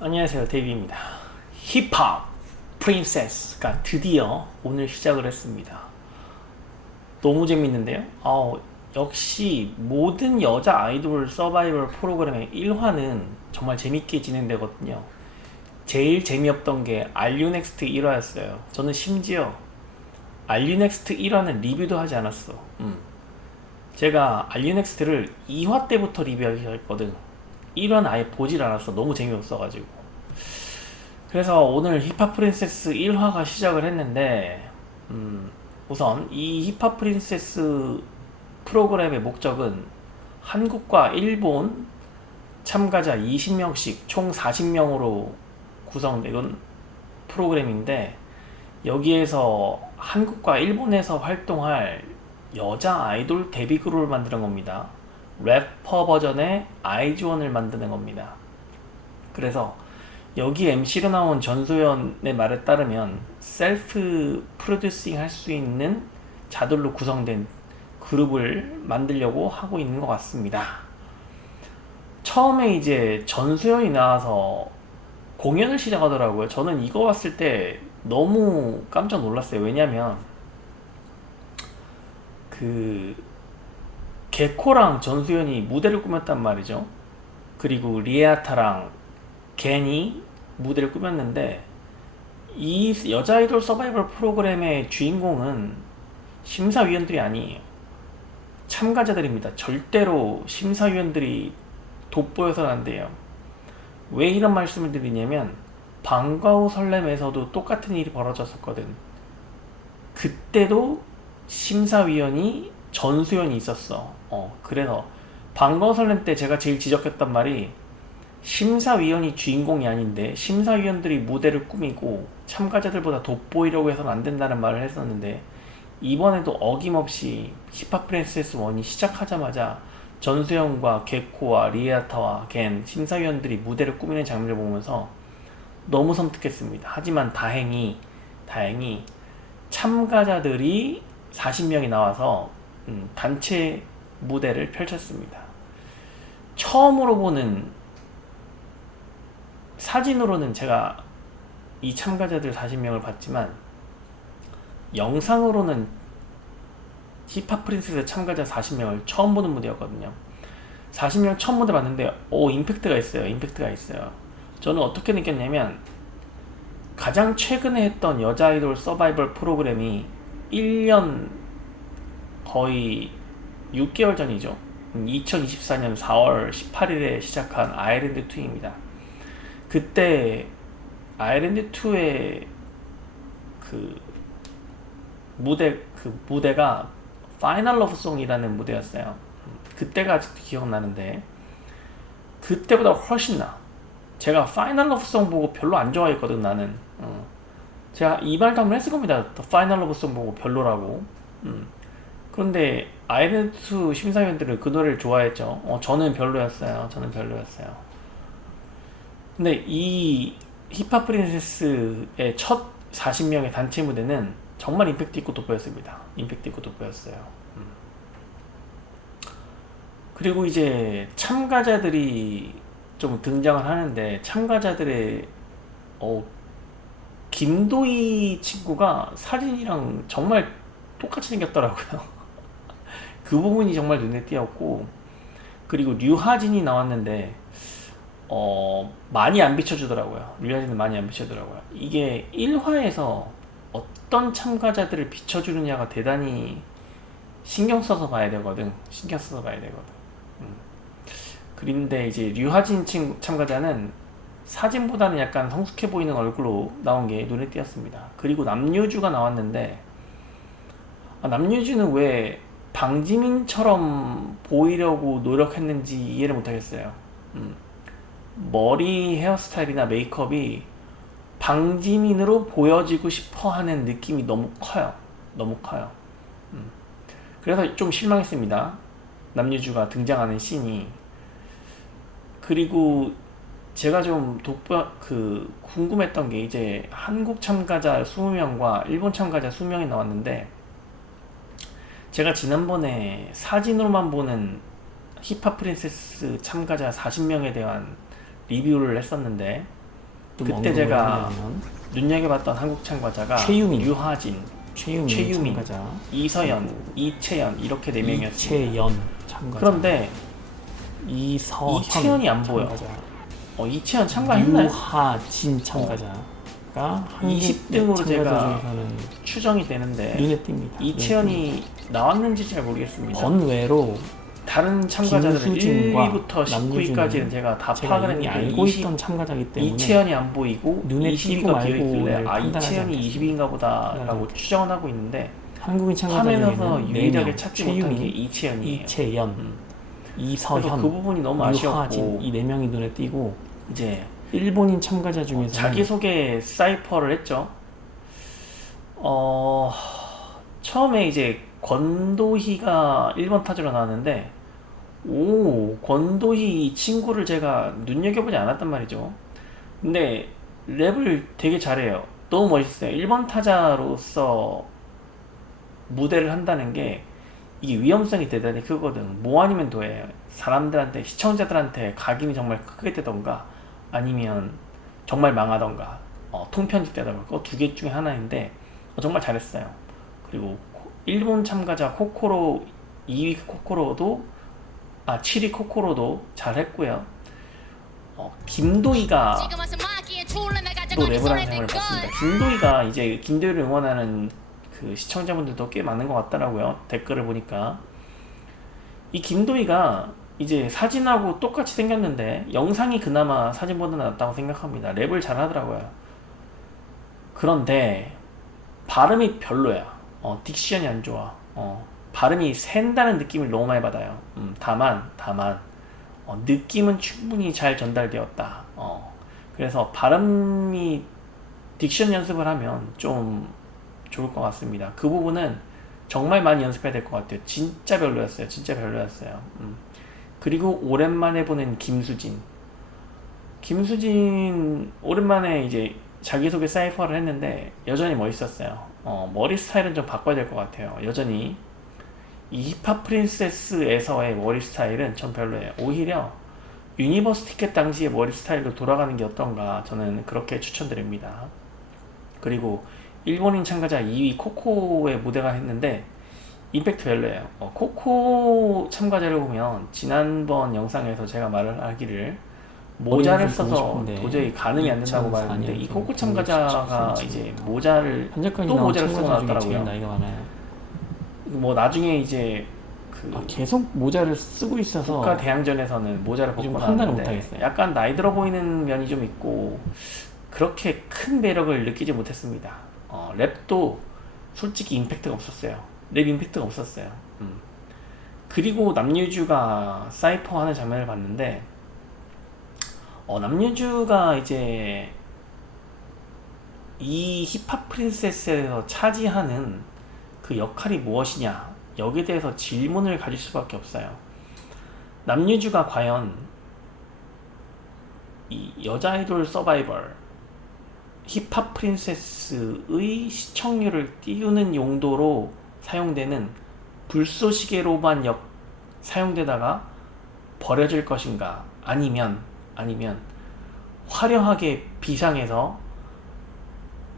안녕하세요, 데이비입니다. 힙합 프린세스가 드디어 오늘 시작을 했습니다. 너무 재밌는데요? 역시 모든 여자 아이돌 서바이벌 프로그램의 1화는 정말 재밌게 진행되거든요. 제일 재미없던 게 알류넥스트 1화였어요. 저는 심지어 알류넥스트 1화는 리뷰도 하지 않았어. 제가 알류넥스트를 2화 때부터 리뷰하기 시작했거든. 1화는 아예 보질 않았어. 너무 재미없어가지고. 그래서 오늘 힙합 프린세스 1화가 시작을 했는데, 우선 이 힙합 프린세스 프로그램의 목적은 한국과 일본 참가자 20명씩 총 40명으로 구성된 프로그램인데, 여기에서 한국과 일본에서 활동할 여자 아이돌 데뷔 그룹을 만드는 겁니다. 래퍼 버전의 아이즈원을 만드는 겁니다. 그래서 여기 MC로 나온 전소연의 말에 따르면 셀프 프로듀싱 할 수 있는 자들로 구성된 그룹을 만들려고 하고 있는 것 같습니다. 처음에 이제 전소연이 나와서 공연을 시작하더라고요. 저는 이거 봤을 때 너무 깜짝 놀랐어요. 왜냐면 그 개코랑 전수연이 무대를 꾸몄단 말이죠. 그리고 리에아타랑 겐이 무대를 꾸몄는데, 이 여자 아이돌 서바이벌 프로그램의 주인공은 심사위원들이 아니에요. 참가자들입니다. 절대로 심사위원들이 돋보여서는 안 돼요. 왜 이런 말씀을 드리냐면, 방과 후 설렘에서도 똑같은 일이 벌어졌었거든. 그때도 심사위원이 전수연이 있었어. 그래서 방과 후 설렘 때 제가 제일 지적했던 말이, 심사위원이 주인공이 아닌데 심사위원들이 무대를 꾸미고 참가자들보다 돋보이려고 해서는 안 된다는 말을 했었는데, 이번에도 어김없이 힙합 프린세스 1이 시작하자마자 전수영과 개코와 리에아타와 겐 심사위원들이 무대를 꾸미는 장면을 보면서 너무 섬뜩했습니다. 하지만 다행히 참가자들이 40명이 나와서 단체 무대를 펼쳤습니다. 처음으로 보는, 사진으로는 제가 이 참가자들 40명을 봤지만 영상으로는 힙합 프린세스 참가자 40명을 처음 보는 무대였거든요. 40명 처음 무대 봤는데 임팩트가 있어요. 저는 어떻게 느꼈냐면, 가장 최근에 했던 여자 아이돌 서바이벌 프로그램이 1년 거의 6개월 전이죠. 2024년 4월 18일에 시작한 아일랜드 2입니다. 그때 아일랜드 2의 그 무대가 파이널 러브송이라는 무대였어요. 그때가 아직도 기억나는데, 그때보다 훨씬 나. 제가 파이널 러브송 보고 별로 안 좋아했거든, 나는. 제가 이 말도 한번 했을 겁니다. 파이널 러브송 보고 별로라고. 그런데 아일랜드 2 심사위원들은 그 노래를 좋아했죠. 저는 별로였어요. 근데 이 힙합 프린세스의 첫 40명의 단체 무대는 정말 임팩트 있고 돋보였습니다. 그리고 이제 참가자들이 좀 등장을 하는데, 참가자들의 김도희 친구가 사진이랑 정말 똑같이 생겼더라고요. 그 부분이 정말 눈에 띄었고, 그리고 류하진이 나왔는데 많이 안 비춰주더라고요. 류하진은 많이 안 비춰주더라고요. 이게 1화에서 어떤 참가자들을 비춰주느냐가 대단히 신경 써서 봐야 되거든. 그런데 이제 류하진 참가자는 사진보다는 약간 성숙해 보이는 얼굴로 나온 게 눈에 띄었습니다. 그리고 남유주가 나왔는데, 남유주는 왜 방지민처럼 보이려고 노력했는지 이해를 못하겠어요. 머리 헤어스타일이나 메이크업이 방지민으로 보여지고 싶어 하는 느낌이 너무 커요. 그래서 좀 실망했습니다. 남유주가 등장하는 씬이. 그리고 제가 좀 궁금했던 게, 이제 한국 참가자 20명과 일본 참가자 20명이 나왔는데, 제가 지난번에 사진으로만 보는 힙합 프린세스 참가자 40명에 대한 리뷰를 했었는데, 좀 그때 언급을 제가 하려면 눈여겨봤던 한국 참가자가 최유민. 유하진, 최유민 참가자, 이서연, 이채연 이렇게 4명이었습니다. 이채연 참가자, 그런데 이서현 이채연이 안 보여. 참가자, 이채연 참가했나요? 유하진 참가자가 20등으로 참가자 제가 중에서는 추정이 되는데 눈에 띕니다. 이채연이 나왔는지 잘 모르겠습니다. 번외로 다른 참가자들은 김수진과 1위부터 19위까지는 남유진은 제가 다 제가 파악을 이미 했는데 알고 있던 참가자이기 때문에 이채연이 안 보이고 눈에 띄고 20위가 비어있길래 말고를 아 판단하지 이채연이 않겠습니다. 20위인가 보다라고 추정을 하고 있는데 한국인 참가자 화면에서 중에는 유일하게 4명, 찾지 못한 게 최유민, 이채연이에요. 이채연, 그래서 이서현, 그 부분이 너무 유하진 아쉬웠고 이 4명이 눈에 띄고 이제 일본인 참가자 중에서는 자기소개 사이퍼를 했죠. 처음에 이제 권도희가 1번 타자로 나왔는데 권도희 이 친구를 제가 눈여겨보지 않았단 말이죠. 근데 랩을 되게 잘해요. 너무 멋있어요. 1번 타자로서 무대를 한다는 게 이게 위험성이 대단히 크거든. 뭐 아니면 도예요. 사람들한테, 시청자들한테 각인이 정말 크게 되던가 아니면 정말 망하던가 통편집되던가 그거 두 개 중에 하나인데 정말 잘했어요. 그리고 일본 참가자 코코로 2위 코코로도 7위 코코로도 잘했고요. 김도희가 또 랩을 하는 장면을 봤습니다. 김도희가 이제 김도희를 응원하는 그 시청자분들도 꽤 많은 것 같더라고요. 댓글을 보니까 이 김도희가 이제 사진하고 똑같이 생겼는데 영상이 그나마 사진보다 낫다고 생각합니다. 랩을 잘하더라고요. 그런데 발음이 별로야. 딕션이 안 좋아. 발음이 샌다는 느낌을 너무 많이 받아요. 다만 느낌은 충분히 잘 전달되었다. 그래서 발음이 딕션 연습을 하면 좀 좋을 것 같습니다. 그 부분은 정말 많이 연습해야 될 것 같아요. 진짜 별로였어요. 진짜 별로였어요. 그리고 오랜만에 보는 김수진 오랜만에 이제 자기소개 사이퍼를 했는데 여전히 멋있었어요. 머리 스타일은 좀 바꿔야 될 것 같아요. 여전히 이 힙합 프린세스에서의 머리 스타일은 전 별로예요. 오히려 유니버스 티켓 당시의 머리 스타일로 돌아가는 게 어떤가 저는 그렇게 추천드립니다. 그리고 일본인 참가자 2위 코코의 무대가 했는데 임팩트 별로예요. 코코 참가자를 보면 지난번 영상에서 제가 말을 하기를 모자를 써서 도저히 가늠이 안 된다고 말했는데 이 코코 참가자가 이제 모자를 또 모자를 쓰고 나왔더라고요. 나이가 많아요. 뭐 나중에 이제 계속 모자를 쓰고 있어서 국가 대항전에서는 모자를 벗고 판단을 나왔는데 못하겠어요. 약간 나이 들어 보이는 면이 좀 있고 그렇게 큰 매력을 느끼지 못했습니다. 랩도 솔직히 임팩트가 없었어요. 랩 임팩트가 없었어요. 그리고 남유주가 사이퍼 하는 장면을 봤는데 남유주가 이제 이 힙합 프린세스에서 차지하는 그 역할이 무엇이냐 여기에 대해서 질문을 가질 수밖에 없어요. 남유주가 과연 이 여자 아이돌 서바이벌 힙합 프린세스의 시청률을 띄우는 용도로 사용되는 불쏘시개로만 사용되다가 버려질 것인가 아니면 화려하게 비상해서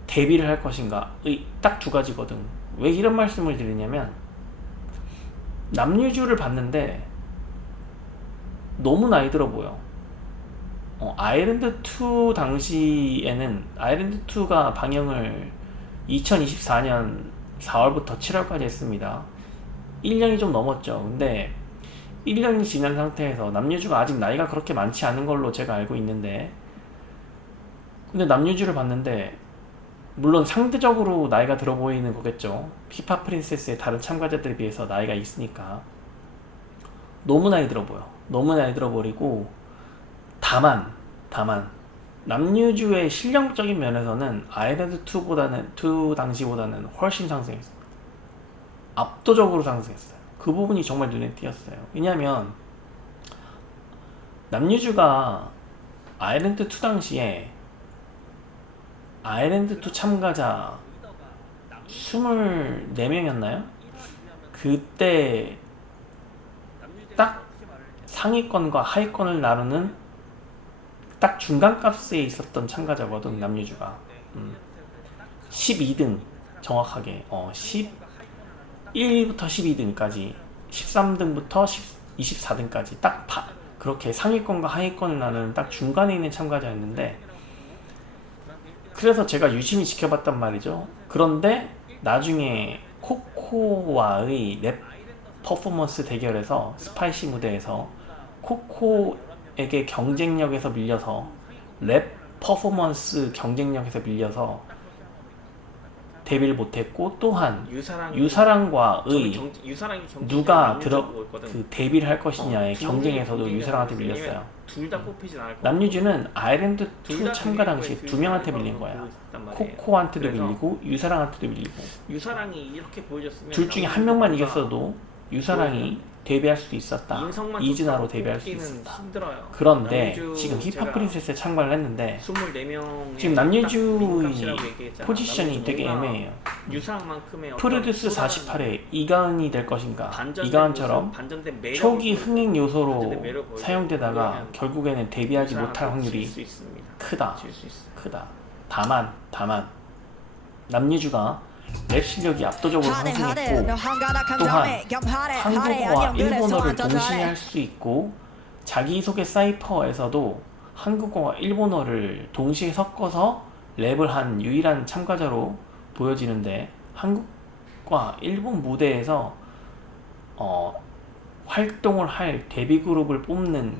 데뷔를 할 것인가 딱 두 가지거든. 왜 이런 말씀을 드리냐면 남유주를 봤는데 너무 나이 들어 보여. 아일랜드2 당시에는 아일랜드2가 방영을 2024년 4월부터 7월까지 했습니다. 1년이 좀 넘었죠. 근데 1년이 지난 상태에서 남유주가 아직 나이가 그렇게 많지 않은 걸로 제가 알고 있는데 근데 남유주를 봤는데 물론 상대적으로 나이가 들어 보이는 거겠죠. 힙합 프린세스의 다른 참가자들에 비해서 나이가 있으니까 너무 나이 들어 보여. 너무 나이 들어 버리고 다만 남유주의 실력적인 면에서는 아일랜드2 당시보다는 훨씬 상승했어요. 압도적으로 상승했어요. 그 부분이 정말 눈에 띄었어요. 왜냐면 남유주가 아일랜드2 당시에 아일랜드2 참가자 24명이었나요? 그때 딱 상위권과 하위권을 나누는 딱 중간값에 있었던 참가자거든 남유주가. 12등 정확하게 11부터 12등까지 13등부터 24등까지 딱 그렇게 상위권과 하위권을 나누는 딱 중간에 있는 참가자였는데, 그래서 제가 유심히 지켜봤단 말이죠. 그런데 나중에 코코와의 랩 퍼포먼스 대결에서 스파이시 무대에서 코코에게 경쟁력에서 밀려서 랩 퍼포먼스 경쟁력에서 밀려서 데뷔를 못했고, 또한 유사랑과의 누가 데뷔를 할 것이냐의 경쟁에서도 유사랑한테 밀렸어요. 둘 다 뽑히진 않을 것 남유주는 아일랜드 둘 2 다 참가 데뷔 당시에 거에 두 명한테 그 밀린 거야. 있단 말이에요. 코코한테도 그래서 밀리고 유사랑한테도 밀리고, 유사랑이 이렇게 보여줬으면 둘 중에 한 명만 이겼어도 유사랑이 데뷔할 수도 있었다. 인성만 이즈나로 좋다고 데뷔할 수 뽑기는 있었다. 힘들어요. 그런데 남유주 지금 힙합 제가 프린세스에 참가를 했는데 24명의 지금 남유주의 포지션이 되게 애매해요. 유사랑만큼의 프로듀스 48에 이가은이 될 것인가, 반전된 이가은처럼 모습, 반전된 매력을 초기 흥행 반전된 요소로 매력을 보여주고 사용되다가 그러면 결국에는 데뷔하지 유사랑은 못할 확률이 질 수 있습니다. 크다. 질 수 있어요. 크다. 다만 남유주가 랩 실력이 압도적으로 상승했고, 또한 한국어와 일본어를 동시에 할 수 있고, 자기소개 사이퍼에서도 한국어와 일본어를 동시에 섞어서 랩을 한 유일한 참가자로 보여지는데, 한국과 일본 무대에서 활동을 할 데뷔 그룹을 뽑는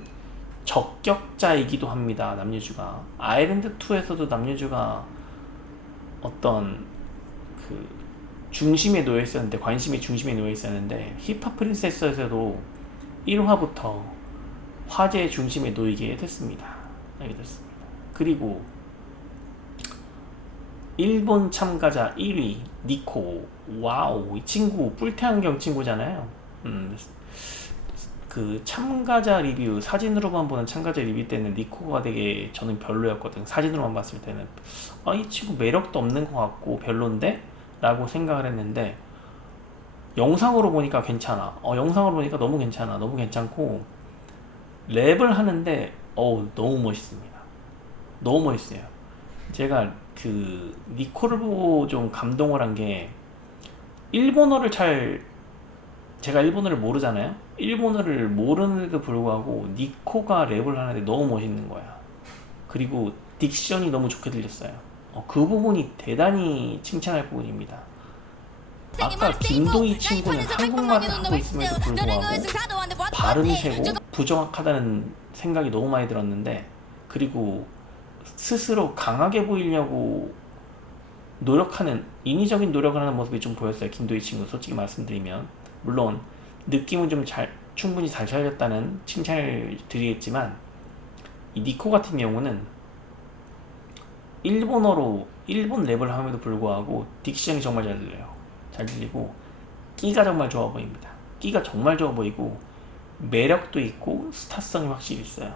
적격자이기도 합니다. 남유주가 아일랜드 2에서도 남유주가 어떤 그 중심에 놓여 있었는데, 관심의 중심에 놓여 있었는데, 힙합 프린세스에서도 1화부터 화제의 중심에 놓이게 됐습니다. 그리고 일본 참가자 1위 니코. 와우, 이 친구 뿔테안경 친구잖아요. 그 참가자 리뷰, 사진으로만 보는 참가자 리뷰 때는 니코가 되게 저는 별로였거든. 사진으로만 봤을 때는 이 친구 매력도 없는 것 같고 별론데? 라고 생각을 했는데, 영상으로 보니까 괜찮아. 영상으로 보니까 너무 괜찮아. 너무 괜찮고, 랩을 하는데 너무 멋있습니다. 너무 멋있어요. 제가 그 니코를 보고 좀 감동을 한 게, 제가 일본어를 모르잖아요. 일본어를 모르는데도 불구하고 니코가 랩을 하는데 너무 멋있는 거야. 그리고 딕션이 너무 좋게 들렸어요. 그 부분이 대단히 칭찬할 부분입니다. 아까 김도희 친구는 한국말을 하고 있음에도 불구하고 발음이 세고 부정확하다는 생각이 너무 많이 들었는데, 그리고 스스로 강하게 보이려고 인위적인 노력을 하는 모습이 좀 보였어요. 김도희 친구, 솔직히 말씀드리면. 물론 느낌은 좀 충분히 잘 살렸다는 칭찬을 드리겠지만, 이 니코 같은 경우는 일본 랩을 함에도 불구하고 딕션이 정말 잘 들려요. 잘 들리고 끼가 정말 좋아 보입니다. 끼가 정말 좋아 보이고 매력도 있고 스타성이 확실히 있어요.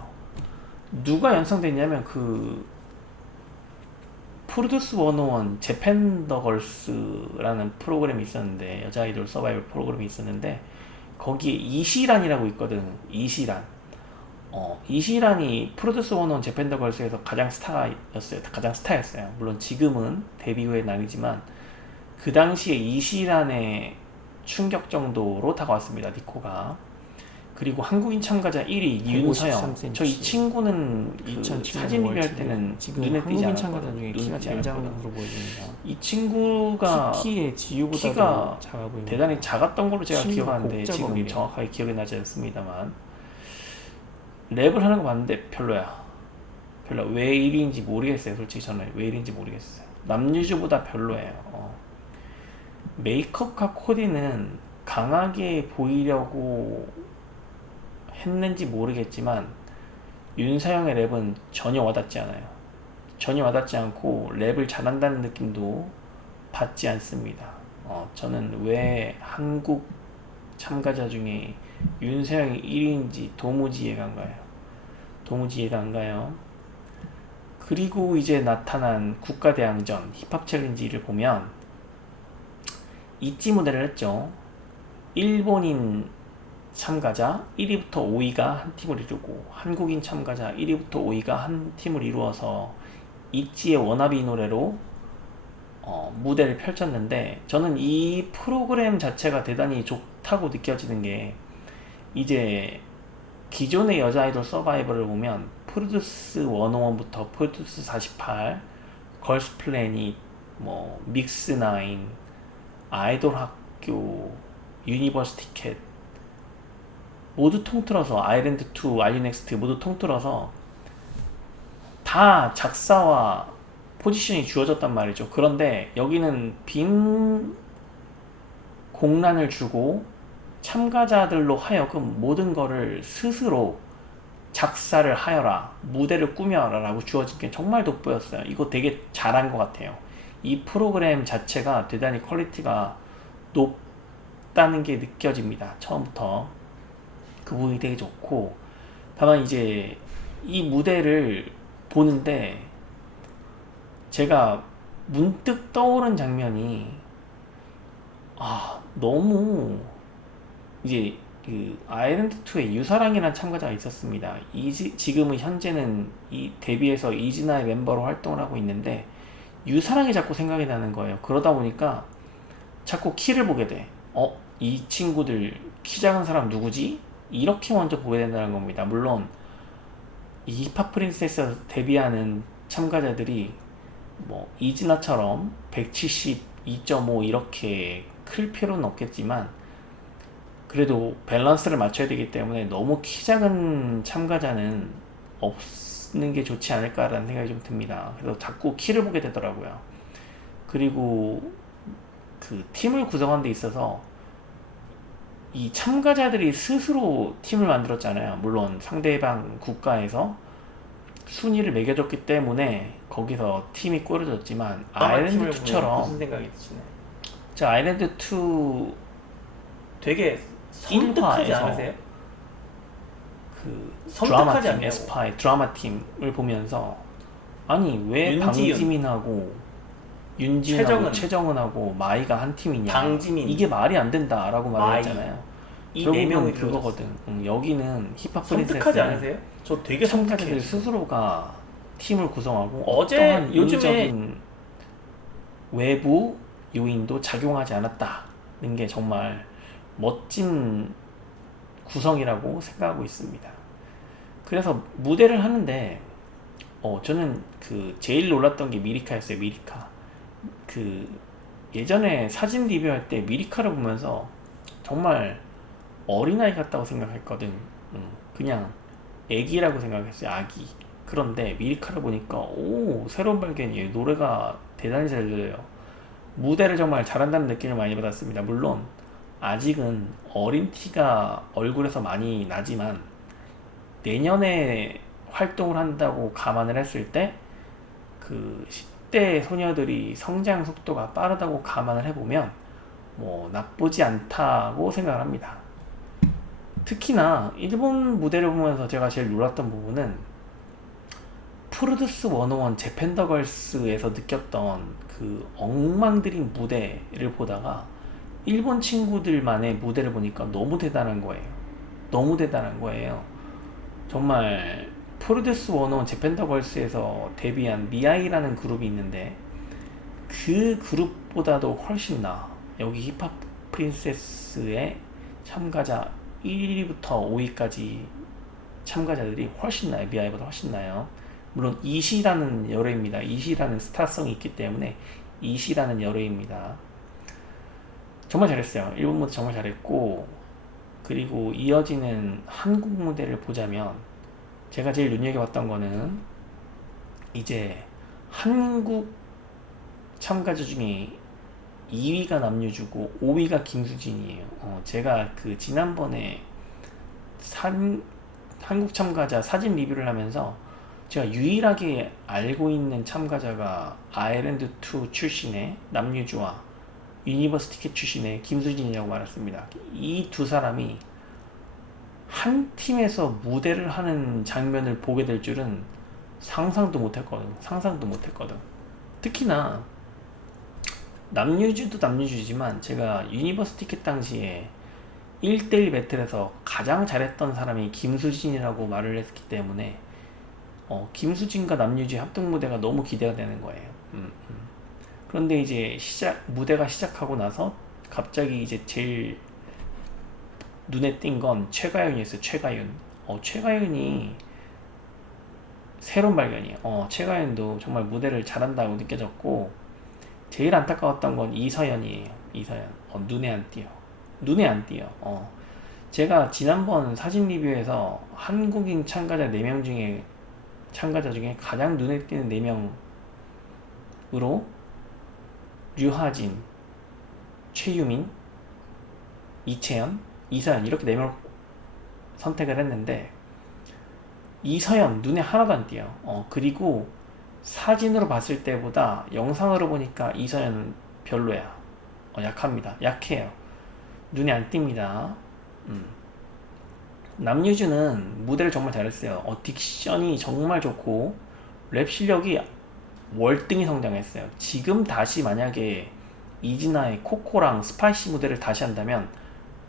누가 연상됐냐면 그 프로듀스 101 재팬 더 걸스라는 프로그램이 있었는데, 여자 아이돌 서바이벌 프로그램이 있었는데, 거기에 이시란이라고 있거든. 이시란이 프로듀스 101 재팬 더 걸스에서 가장 스타였어요. 물론 지금은 데뷔 후의 나이지만 그 당시에 이시란의 충격 정도로 다가왔습니다. 니코가. 그리고 한국인 참가자 1위 윤서영. 저 이 친구는 그 사진 리뷰할 때는 지금 눈에 띄지 한국인 참가자 않았거든요. 중에 키가 제일 작은 것으로 보여집니다. 이 친구가 키의 지유보다 키가 작아 보입니다. 대단히 작았던 걸로 제가 친구가 기억하는데 지금 곡작업이래요. 정확하게 기억이 나지 않습니다만, 랩을 하는 거 봤는데 별로야. 왜 1위인지 모르겠어요. 솔직히 저는 왜 1위인지 모르겠어요. 남유주보다 별로예요. 메이크업과 코디는 강하게 보이려고 했는지 모르겠지만 윤사영의 랩은 전혀 와닿지 않아요. 전혀 와닿지 않고 랩을 잘한다는 느낌도 받지 않습니다. 저는 왜 한국 참가자 중에 윤사영이 1위인지 도무지 이해가 안 가요. 그리고 이제 나타난 국가대항전 힙합 챌린지를 보면 이찌 무대를 했죠. 일본인 참가자 1위부터 5위가 한 팀을 이루고 한국인 참가자 1위부터 5위가 한 팀을 이루어서 있지의 워너비 노래로 무대를 펼쳤는데 저는 이 프로그램 자체가 대단히 좋다고 느껴지는 게 이제 기존의 여자 아이돌 서바이벌을 보면 프로듀스 101부터 프로듀스 48, 걸스 플래닛, 뭐 믹스 나인, 아이돌 학교, 유니버스 티켓 모두 통틀어서 아일랜드 2, 알리넥스트 모두 통틀어서 다 작사와 포지션이 주어졌단 말이죠. 그런데 여기는 빈 공란을 주고 참가자들로 하여금 모든 거를 스스로 작사를 하여라, 무대를 꾸며라 라고 주어진 게 정말 돋보였어요. 이거 되게 잘한 것 같아요. 이 프로그램 자체가 대단히 퀄리티가 높다는 게 느껴집니다. 처음부터. 그 부분이 되게 좋고, 다만 이제 이 무대를 보는데 제가 문득 떠오른 장면이 너무 이제 그 아일랜드2에 유사랑이라는 참가자가 있었습니다. 지금은 현재는 이 데뷔해서 이진아의 멤버로 활동을 하고 있는데 유사랑이 자꾸 생각이 나는 거예요. 그러다 보니까 자꾸 키를 보게 돼. 이 친구들 키 작은 사람 누구지? 이렇게 먼저 보게 된다는 겁니다. 물론 이 힙합 프린세스에서 데뷔하는 참가자들이 뭐 이진아처럼 172.5 이렇게 클 필요는 없겠지만 그래도 밸런스를 맞춰야 되기 때문에 너무 키 작은 참가자는 없는 게 좋지 않을까라는 생각이 좀 듭니다. 그래서 자꾸 키를 보게 되더라고요. 그리고 그 팀을 구성하는 데 있어서 이 참가자들이 스스로 팀을 만들었잖아요. 물론 상대방 국가에서 순위를 매겨줬기 때문에 거기서 팀이 꾸려졌지만 아일랜드2처럼 무슨 생각이 드시나요? 저 아일랜드2 되게 섬뜩하지 않으세요? 그 섬뜩하지 드라마 팀 않냐고. 에스파의 드라마 팀을 보면서 아니 왜 윤지윤. 방지민하고 윤지윤하고 최정은하고 마이가 한 팀이냐, 방지민. 이게 말이 안 된다라고 마이. 말했잖아요. 이 네 명이 결국은 그거거든. 여기는 힙합 섬뜩하지 프린세스는 않으세요? 저 되게 참가자들 섬뜩해요. 스스로가 팀을 구성하고 어제 어떠한 요즘에- 인위적인 외부 요인도 작용하지 않았다는 게 정말 멋진 구성이라고 생각하고 있습니다. 그래서 무대를 하는데 저는 그 제일 놀랐던 게 미리카였어요. 미리카. 그 예전에 사진 리뷰할 때 미리카를 보면서 정말 어린아이 같다고 생각했거든. 그냥 애기라고 생각했어요. 아기. 그런데 미리카를 보니까 새로운 발견이에요. 노래가 대단히 잘 들려요. 무대를 정말 잘한다는 느낌을 많이 받았습니다. 물론 아직은 어린 티가 얼굴에서 많이 나지만 내년에 활동을 한다고 감안을 했을 때 그 10대 소녀들이 성장 속도가 빠르다고 감안을 해보면 뭐 나쁘지 않다고 생각을 합니다. 특히나 일본 무대를 보면서 제가 제일 놀랐던 부분은 프로듀스 101 제펜더걸스에서 느꼈던 그 엉망들인 무대를 보다가 일본 친구들만의 무대를 보니까 너무 대단한 거예요. 너무 대단한 거예요. 정말 프로듀스 101 제펜더걸스에서 데뷔한 미아이라는 그룹이 있는데 그 그룹보다도 훨씬 나. 여기 힙합 프린세스의 참가자 1위부터 5위까지 참가자들이 훨씬 나요. 미아이보다 훨씬 나요. 물론 이시라는 열애입니다. 이시라는 스타성이 있기 때문에 이시라는 열애입니다. 정말 잘했어요. 일본 무대 정말 잘했고, 그리고 이어지는 한국 무대를 보자면 제가 제일 눈여겨봤던 거는 이제 한국 참가자 중에 2위가 남유주고 5위가 김수진이에요. 제가 그 지난번에 한국 참가자 사진 리뷰를 하면서 제가 유일하게 알고 있는 참가자가 아일랜드2 출신의 남유주와 유니버스 티켓 출신의 김수진이라고 말했습니다. 이 두 사람이 한 팀에서 무대를 하는 장면을 보게 될 줄은 상상도 못했거든. 특히나 남유주도 남유주지만 제가 유니버스 티켓 당시에 1대1 배틀에서 가장 잘했던 사람이 김수진이라고 말을 했기 때문에 김수진과 남유주의 합동 무대가 너무 기대가 되는 거예요. 그런데 이제 무대가 시작하고 나서 갑자기 이제 제일 눈에 띈 건 최가윤이었어요. 최가윤이 새로운 발견이에요. 최가윤도 정말 무대를 잘한다고 느껴졌고, 제일 안타까웠던 건 이서연이에요. 이서연. 눈에 안 띄어. 제가 지난번 사진 리뷰에서 한국인 참가자 4명 중에 가장 눈에 띄는 4명으로 류하진, 최유민, 이채연, 이서연 이렇게 4명을 선택을 했는데, 이서연 눈에 하나도 안 띄어. 그리고 사진으로 봤을 때보다 영상으로 보니까 이서연은 별로야. 약합니다. 약해요. 눈에 안 띕니다. 남유주는 무대를 정말 잘했어요. 딕션이 정말 좋고 랩 실력이 월등히 성장했어요. 지금 다시 만약에 이진아의 코코랑 스파이시 무대를 다시 한다면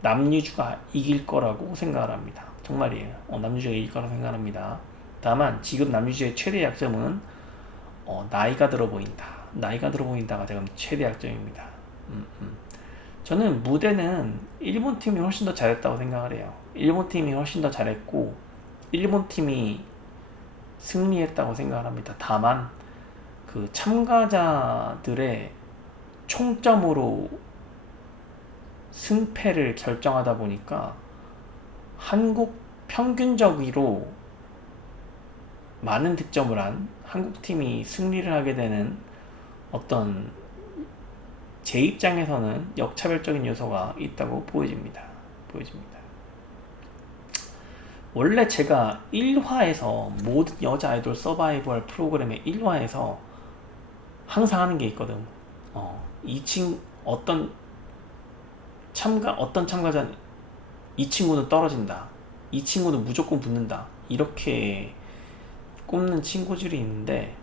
남유주가 이길 거라고 생각을 합니다. 정말이에요. 남유주가 이길 거라고 생각합니다. 다만 지금 남유주의 최대 약점은 나이가 들어 보인다. 나이가 들어 보인다가 지금 최대 약점입니다. 저는 무대는 일본 팀이 훨씬 더 잘했다고 생각을 해요. 일본 팀이 훨씬 더 잘했고 일본 팀이 승리했다고 생각을 합니다. 다만 그 참가자들의 총점으로 승패를 결정하다 보니까 한국 평균적으로 많은 득점을 한 한국 팀이 승리를 하게 되는 어떤 제 입장에서는 역차별적인 요소가 있다고 보여집니다. 원래 제가 1화에서 모든 여자 아이돌 서바이벌 프로그램의 1화에서 항상 하는 게 있거든. 어떤 참가자 이 친구는 떨어진다. 이 친구는 무조건 붙는다. 이렇게 꼽는 친구들이 있는데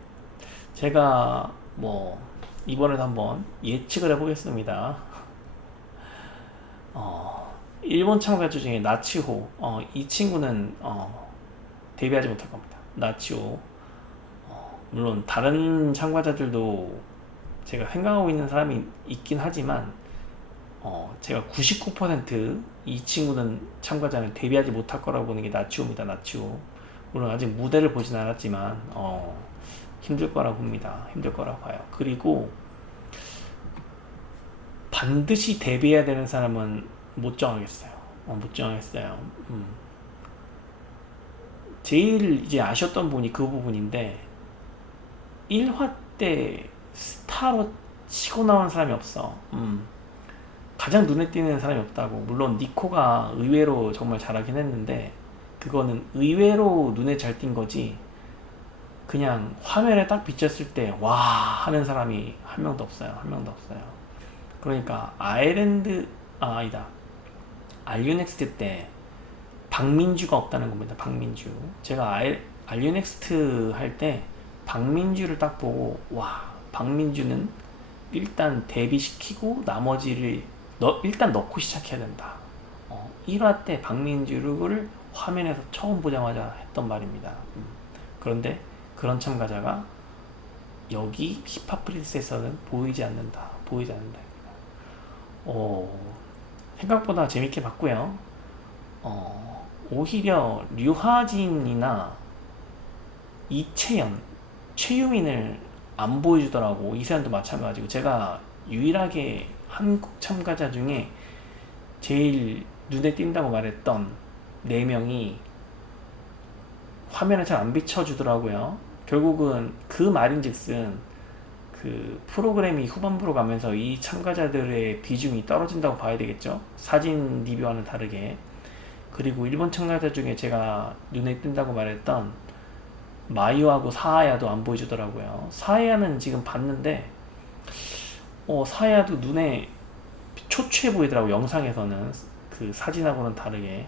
제가 이번에도 한번 예측을 해보겠습니다. 일본 참가자 중에 나치호, 이 친구는 데뷔하지 못할 겁니다. 나치호. 물론 다른 참가자들도 제가 생각하고 있는 사람이 있긴 하지만 제가 99%이 친구는 참가자는 데뷔하지 못할 거라고 보는 게 나치호입니다. 나치호. 물론 아직 무대를 보진 않았지만 힘들 거라고 봅니다. 힘들 거라고 봐요. 그리고 반드시 데뷔해야 되는 사람은 못 정하겠어요. 제일 이제 아쉬웠던 부분이 그 부분인데 1화 때 스타로 치고 나온 사람이 없어. 가장 눈에 띄는 사람이 없다고. 물론 니코가 의외로 정말 잘하긴 했는데 그거는 의외로 눈에 잘 띈 거지 그냥 화면에 딱 비쳤을 때 와 하는 사람이 한 명도 없어요. 그러니까 알유넥스트 때 박민주가 없다는 겁니다. 박민주. 제가 알유넥스트 할 때 박민주를 딱 보고 와 박민주는 일단 데뷔시키고 나머지를 일단 넣고 시작해야 된다. 1화 때 박민주를 화면에서 처음 보자마자 했던 말입니다. 그런데 그런 참가자가 여기 힙합 프린스에서는 보이지 않는다. 생각보다 재밌게 봤고요. 오히려 류하진이나 이채연, 최유민을 안 보여주더라고. 이세연도 마찬가지고. 제가 유일하게 한국 참가자 중에 제일 눈에 띈다고 말했던 4명이 화면에 잘 안 비춰주더라고요. 결국은 그 말인즉슨 그 프로그램이 후반부로 가면서 이 참가자들의 비중이 떨어진다고 봐야 되겠죠. 사진 리뷰와는 다르게. 그리고 일본 참가자 중에 제가 눈에 띈다고 말했던 마유하고 사하야도 안 보여주더라고요. 사하야는 지금 봤는데 사하야도 눈에 초췌해 보이더라고요. 영상에서는 그 사진하고는 다르게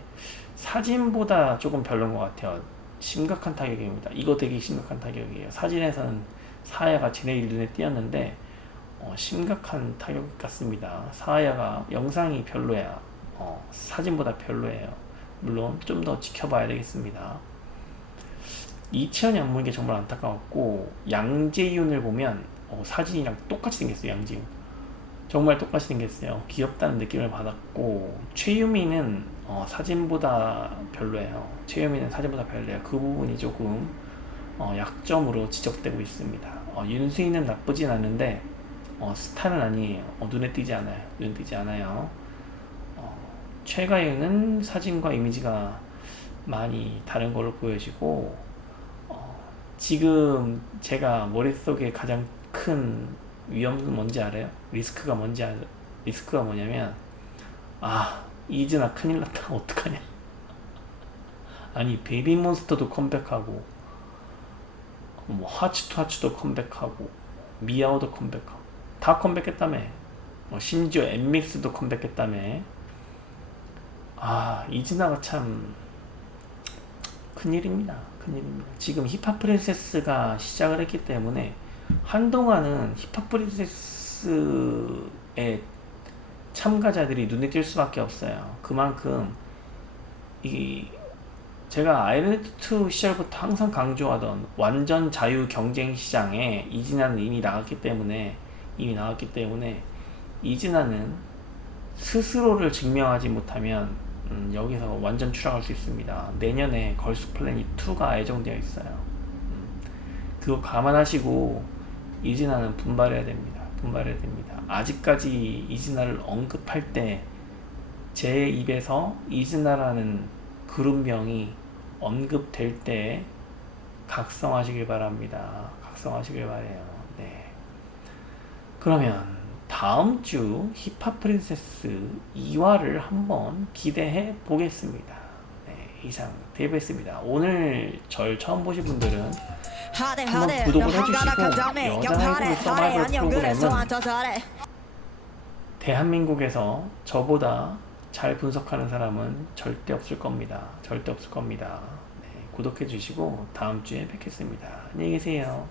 사진보다 조금 별로인 것 같아요. 심각한 타격입니다. 이거 되게 심각한 타격이에요. 사진에서는 사하야가 제일 눈에 띄었는데 심각한 타격 같습니다. 사하야가 영상이 별로야. 사진보다 별로예요. 물론 좀 더 지켜봐야 되겠습니다. 이채연이 안 보는 게 정말 안타까웠고, 양재윤을 보면 사진이랑 똑같이 생겼어요. 양재윤 정말 똑같이 생겼어요. 귀엽다는 느낌을 받았고, 최유미는 사진보다 별로예요. 최유미는 사진보다 별로예요. 그 부분이 조금 약점으로 지적되고 있습니다. 윤수인은 나쁘진 않은데 스타는 아니에요. 눈에 띄지 않아요. 눈에 띄지 않아요. 최가윤은 사진과 이미지가 많이 다른 걸로 보여지고, 지금 제가 머릿속에 가장 큰 위험은 뭔지 알아요? 리스크가 뭐냐면, 이즈나 큰일 났다. 어떡하냐. 아니, 베이비몬스터도 컴백하고, 뭐 하츠투 컴백하고, 미아오도 컴백하고, 다 컴백했다며. 심지어 엠믹스도 컴백했다며. 이즈나가 참 큰일입니다. 지금 힙합 프린세스가 시작을 했기 때문에 한동안은 힙합 프린세스의 참가자들이 눈에 띌 수밖에 없어요. 그만큼 제가 아이랜드2 시절부터 항상 강조하던 완전 자유 경쟁 시장에 이진아는 이미 나갔기 때문에 이진아는 스스로를 증명하지 못하면 여기서 완전 추락할 수 있습니다. 내년에 걸스 플래닛 2가 예정되어 있어요. 그거 감안하시고 이진아는 분발해야 됩니다. 아직까지 이진아를 언급할 때 제 입에서 이진아라는 그룹명이 언급될 때 각성하시길 바랍니다. 각성하시길 바래요. 네. 그러면 다음 주 힙합 프린세스 2화를 한번 기대해 보겠습니다. 네, 이상 데이브였습니다. 오늘 절 처음 보신 분들은 한번 구독을 해주시고, 여자 아이돌 서바이벌 프로그램은 대한민국에서 저보다 잘 분석하는 사람은 절대 없을 겁니다. 네, 구독해 주시고 다음 주에 뵙겠습니다. 안녕히 계세요.